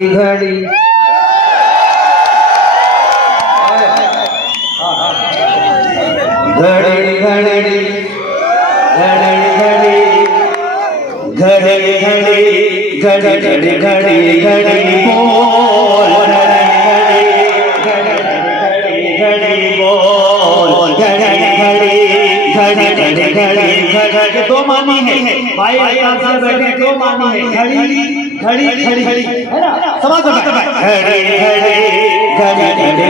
घड़ी घड़ी घड़ी घड़ी घड़ी घड़ी घड़ी घड़ी बोल घड़ी बोल घड़ी घड़ी दो मानी है भाई आराम से बैठे दो मानी है घड़ी घड़ी घड़ी है ना समझ घड़ी घड़ी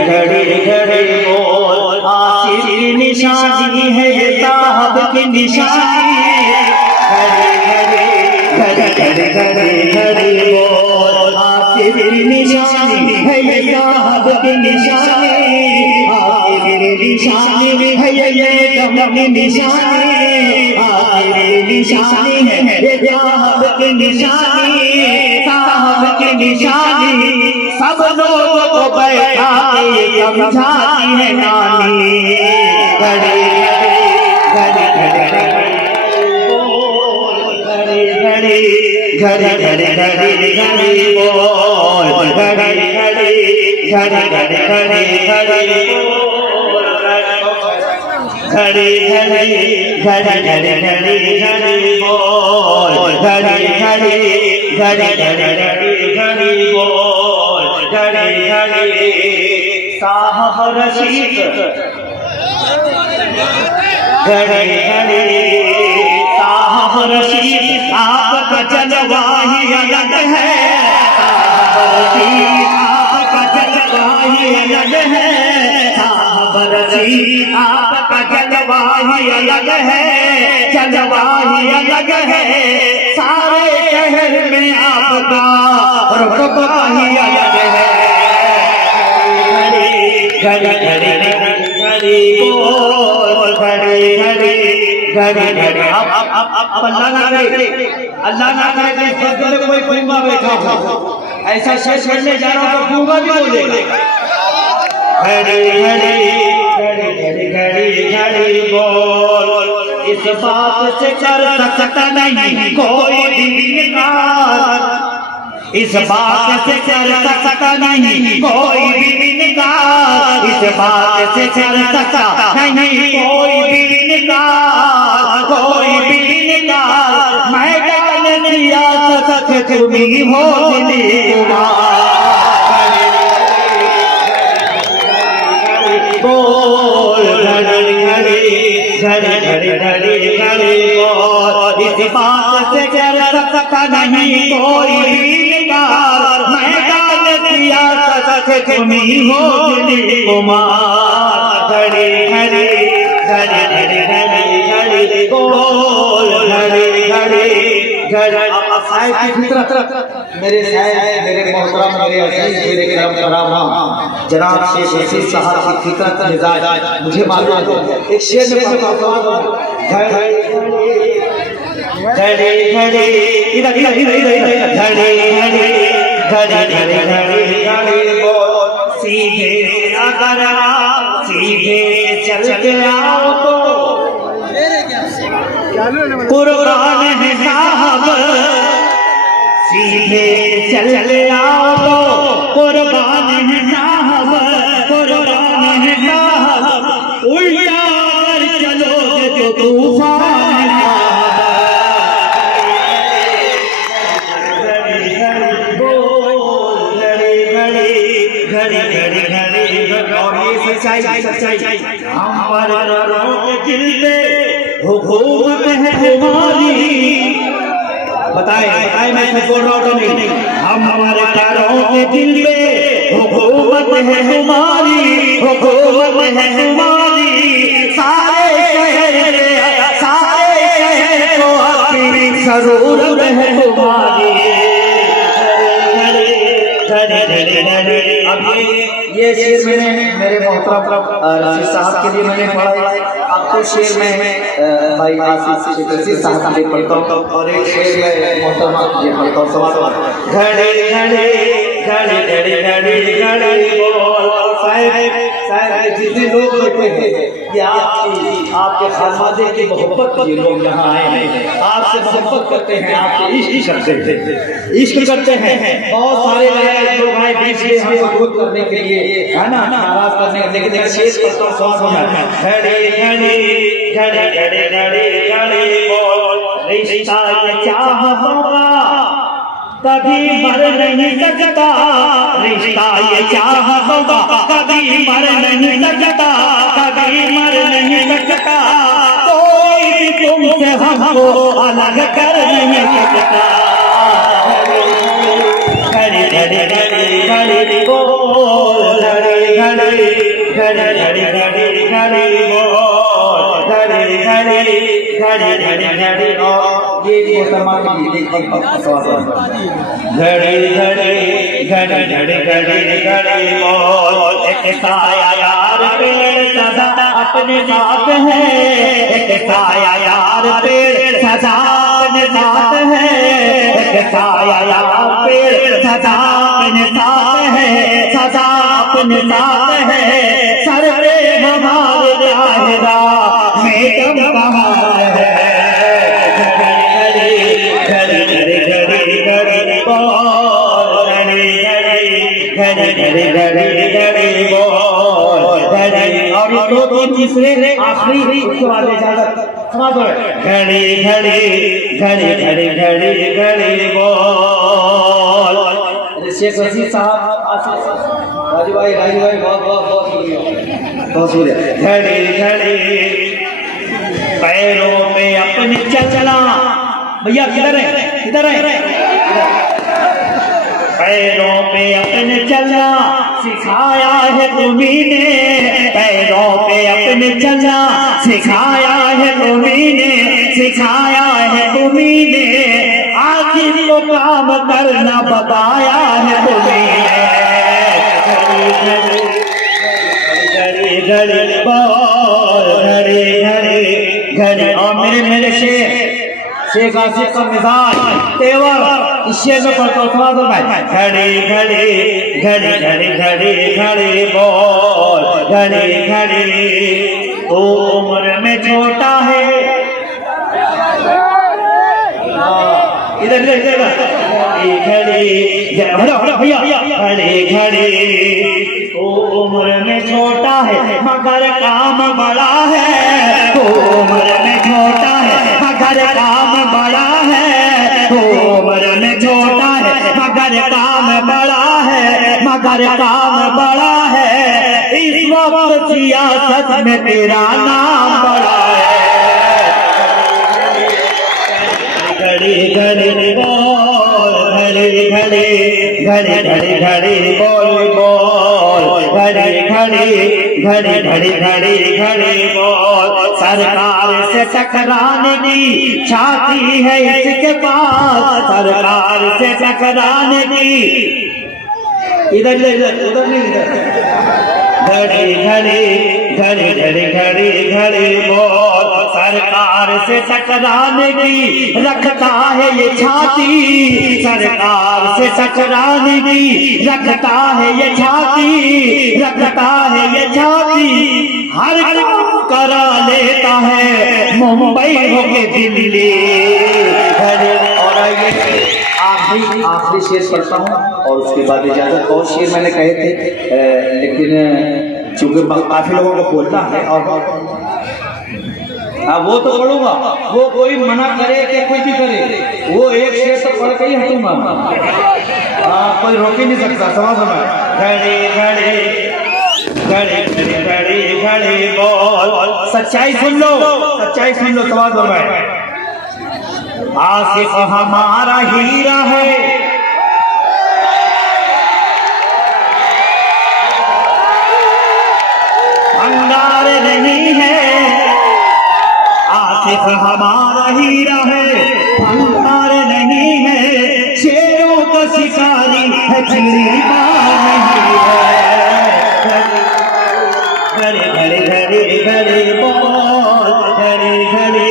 घड़ी घड़ी बोल आसिर की निशानी है ये साहब की निशानी घड़ी घड़ी घड़ी घड़ी बोल आसिर की निशानी है ये साहब की निशानी निशानी है ये दम की निशानी आखिरी निशानी है ये साहब की निशानी साहब की निशानी सब लोगों को बैठा के समझाती है नानी घड़ी घड़ी घड़ी घड़ी घड़ी घड़ी बोल घड़ी घड़ी घड़ी घड़ी घड़ी घड़ी घड़ी घड़ी घड़ी बोल घड़ी घड़ी घड़ी घड़ी घड़ी बोल घड़ी घड़ी साहब रशीद घड़ी घड़ी साहब रशीद आपका जलवा ही अलग है साहब रशीद आपका जलवा ही अलग है साहब रशीद आपका जलवा ही अलग है जलवा ही अलग है सारे शहर में आपका रुतबा ही अलग है घड़ी घड़ी घड़ी बोल घड़ी घड़ी घड़ी घड़ी अब अल्लाह ना करे कि स्वर्ग में कोई गूंगा बैठा हो ऐसा शेष करने जा रहा हो तो गूंगा भी बोलेगा घड़ी घड़ी घड़ी घड़ी घड़ी बोल इस बात से कर सकता नहीं कोई भी इनकार इस बात से कर सकता नहीं कोई भी इनकार इस बात से कर सकता नहीं कोई भी इनकार कोई भी इनकार मैदान दिया सक तुम्ही हो दिली बोल घड़ी घड़ी घड़ी घड़ी घड़ी बोल इस बात से कर सकता नहीं कोई इनकार मैदान दिया सके तुम्ही हो दिली कुमार घड़ी घड़ी घड़ी घड़ी घड़ी बोल घड़ी घड़ी घड़ी अब साहिब की फितरत मेरे साहिब मेरे मोहतरम मेरे अजीज मेरे करम फरामा जनाब शेख रशीद साहब की फितरत मिजाज मुझे मालूम है एक शेर में पढ़ता हूं घड़ी घड़ी इधर इधर इधर इधर घड़ी घड़ी घड़ी घड़ी घड़ी बोल सीधे अगर आप सीधे चल के आओ तो कुर्बान है साहब सीधे चल आओ तो कुर्बान है साहब कुर्बान है साहब उल्टा कर चलोगे तो तूफान घड़ी घड़ी घड़ी और ये सच्चाई हम पर दिल में हुकूमत है हमारी बताए मैं सच बोल रहा हूँ नहीं हम हमारे पैरों के दिल में हुकूमत है हमारी हुकूमत है हमारी सारे शहर को अपनी जरूरत है तुम्हारी अब ये शेर मैंने मेरे मोहतरम रशीद साहब के लिए मैंने पढ़ा है आपको शेर में भाई आसिफ शेख रशीद साहब के लिए पढ़ता हूँ और एक शेर में मोहतरम ये पढ़ता हूँ समाज घड़ी घड़ी घड़ी घड़ी घड़ी घड़ी बोल साहब जितने लोग बैठे हैं ये आपके खालमादे की मोहब्बत ये लोग यहाँ आए हैं आपसे आपसे मोहब्बत करते हैं, आपसे इश्क करते हैं। बहुत सारे लोग आए बीच में हमको दूर करने के लिए, है ना, नाराज करने के, लेकिन एक शेष करता हूं, समझ में घड़ी घड़ी घड़ी घड़ी घड़ी घड़ी बोल रिश्ता ये चाहतों का कभी मर नहीं सकता, रिश्ता ये चाहतों का कभी मर नहीं सकता, कभी मर नहीं सकता, कोई भी तुमसे हमको अलग कर नहीं सकता। घड़ी घड़ी घड़ी घड़ी बोल घड़ी घड़ी घड़ी घड़ी घड़ी घड़ी बोल घड़ी घड़ी घड़ी घड़ी घड़ी ये मोहतरमा की घड़ी घड़ी घड़ी घड़ी घड़ी घड़ी घड़ी बोल एक साया यार पेड़ सदा अपने साथ है, एक साया यार पेड़ सदा अपने साथ है, एक साया यार पेड़ सदा अपने साथ है, सदा अपने साथ है, सर पे हमारे जाहिरा मेडम कहाँ है। घड़ी घड़ी घड़ी घड़ी बोल घड़ी घड़ी घड़ी घड़ी घड़ी घड़ी बोल घड़ी, और दो तीन तीसरे आखिरी उसके बाद इजाजत समझ लो। घड़ी घड़ी घड़ी घड़ी घड़ी घड़ी बोल। शेख रशीद साहब, राजू भाई बहुत बहुत बहुत शुक्रिया, बहुत शुक्रिया। घड़ी घड़ी पैरों पे अपने चलना, भैया किधर है, किधर है, पैरों पे अपने चलना सिखाया है तुम्हीं ने, पैरों पे अपने चलना सिखाया है तुम्हीं ने, सिखाया है तुम्हीं ने, आखिर को काम करना बताया है तुम्हीं ने। घड़ी घड़ी बोल घड़ी घड़ी घड़ी, और मेरे शेख आसिफ का मिजाज तेवर इस शेर में पढ़ता हूँ, थोड़ा भाई। घड़ी घड़ी घड़ी घड़ी घड़ी घड़ी बोल घड़ी घड़ी, तो उम्र में छोटा है, इधर इधर इधर घड़ी भैया घड़ी घड़ी, तो उम्र में छोटा है मगर काम बड़ा है, तो उम्र में छोटा है मगर काम बड़ा है, तो उम्र में छोटा है मगर काम बड़ा है, मगर काम बड़ा है, इस वक्त सियासत में तेरा नाम बड़ा है। घड़ी घड़ी बोल घड़ी घड़ी घड़ी घड़ी घड़ी बोल बोल घड़ी घड़ी घड़ी घड़ी घड़ी घड़ी बोल। सरकार से टकराने की छाती है इसके पास, सरकार से टकराने की, इधर इधर उधर नहीं इधर। घड़ी घड़ी घड़ी घड़ी घड़ी घड़ी बोल, सरकार से टकराने की रखता है ये छाती, सरकार से टकराने की रखता है ये छाती, रखता है ये छाती, हर काम करा लेता है मुंबई होके दिल्ली। और आखिरी शेर पढ़ता हूँ और उसके बाद इजाजत। बहुत शेर मैंने कहे थे, लेकिन चूंकि काफी लोगों को बोलना है, और वो तो पढ़ूंगा, वो कोई मना करे कि कुछ भी करे, वो एक शेर तो पढ़ के ही हटूंगा, कोई रोक ही नहीं सकता, समझ में। घड़ी घड़ी घड़ी घड़ी घड़ी घड़ी बोल, सच्चाई सुन लो, सच्चाई सुन लो, समझ में। आसिफ हमारा हीरा है, अंगार नहीं है, आसिफ हमारा हीरा है, अंगार नहीं है, शेरों का शिकारी है, चिड़ी नहीं है। घड़ी घड़ी घड़ी घड़ी बोल घड़ी घड़ी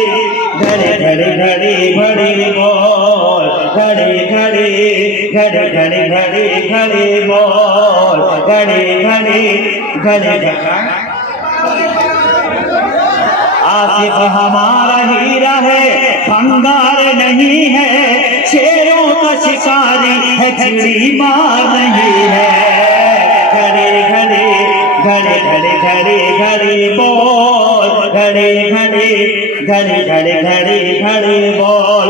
घड़ी घड़ी घड़ी घड़ी बोल घड़ी घड़ी घड़ी घड़ी घड़ी घड़ी बोल घड़ी घड़ी घड़ी घड़ी। आसिफ हमारा हीरा है, भंगार नहीं है, शेरों का शिकारी है, चिड़ी मार नहीं है। घड़ी घड़ी घड़ी घड़ी घड़ी घड़ी बोल, घड़ी घड़ी घड़ी घड़ी घड़ी घड़ी बोल।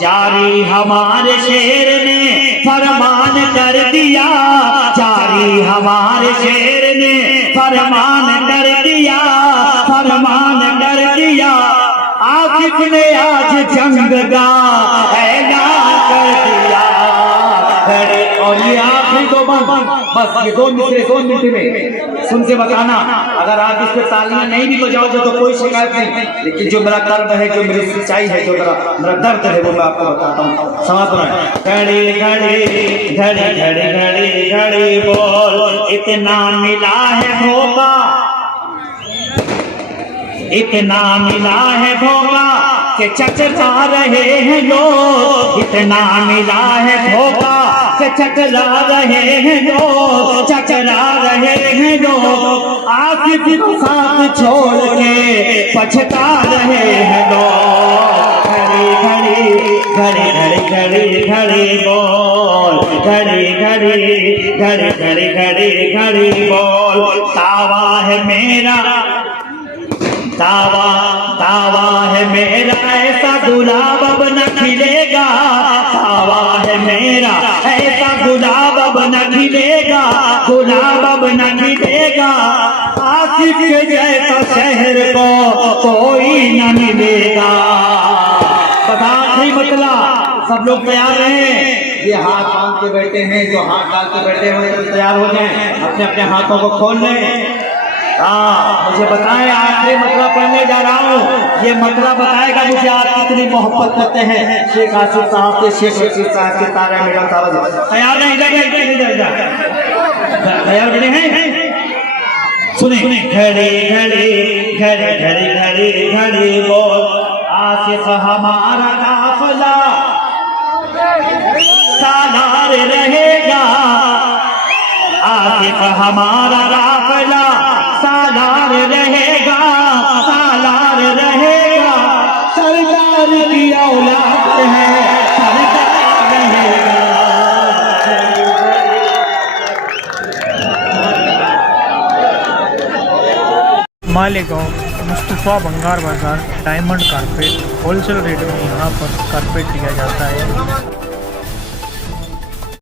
जारी हमारे शेर ने फरमान कर दिया, जारी हमारे शेर ने फरमान कर दिया, फरमान कर दिया। आसिफ ने आज जंग का ऐलान कर दिया। और ये आखिरी दो बंद, बस ये 2 मिनट में सुन के बताना। अगर आप इस पे तालियां नहीं भी बजाओगे तो कोई शिकायत नहीं, लेकिन जो मेरा कर्म है, जो मेरी सच्चाई है, जो मेरा दर्द है, वो मैं आपको बताता हूँ। समझ रहे हैं? घड़ी घड़ी घड़ी घड़ी घड़ी घड़ी बोल, इतना मिला है धोखा, इतना मिला है धोखा कि चकरा रहे हैं लोग, इतना मिला है धोखा कि चकरा रहे हैं लोग, चकरा रहे हैं लोग। आसिफ को साथ छोड़ के पछता रहे हैं लोग। घड़ी घड़ी घड़ी घड़ी घड़ी घड़ी बोल, घड़ी घड़ी घड़ी घड़ी घड़ी घड़ी बोल। तावा है मेरा, तावा तावा है मेरा, ऐसा गुलाब अब न खिलेगा, तावा है मेरा, ऐसा गुलाब अब न खिलेगा, गुलाब अब न खिलेगा। आसिफ के जैसा शहर को कोई न मिलेगा। बता नहीं मतला, सब लोग तैयार हैं? ये हाथ बांध के बैठे हैं, जो हाथ डाल के बैठे हुए तो तैयार हो जाएं, अपने अपने हाथों को खोल लें। हाँ, मुझे बताएं, आखिरी मतलब पढ़ने जा रहा हूँ। ये मतलब बताएगा मुझे आप कितनी मोहब्बत करते हैं शेख आसिफ साहब से, शेख रशीद साहब के, तारा मैडम साहब। तैयार नहीं? तैयार बने हैं? सुने। घड़ी घड़ी घड़ी घड़ी घड़ी घड़ी बोल, आसिफ हमारा काफिला सालार रहेगा, आसिफ हमारा काफिला सालार रहेगा, सालार रहेगा। सरदार की औलाद है, सरदार रहेगा। मालेगांव मुस्तफ़ा बंगार बाजार डायमंड कारपेट होलसेल रेट में यहाँ पर कारपेट दिया जाता है।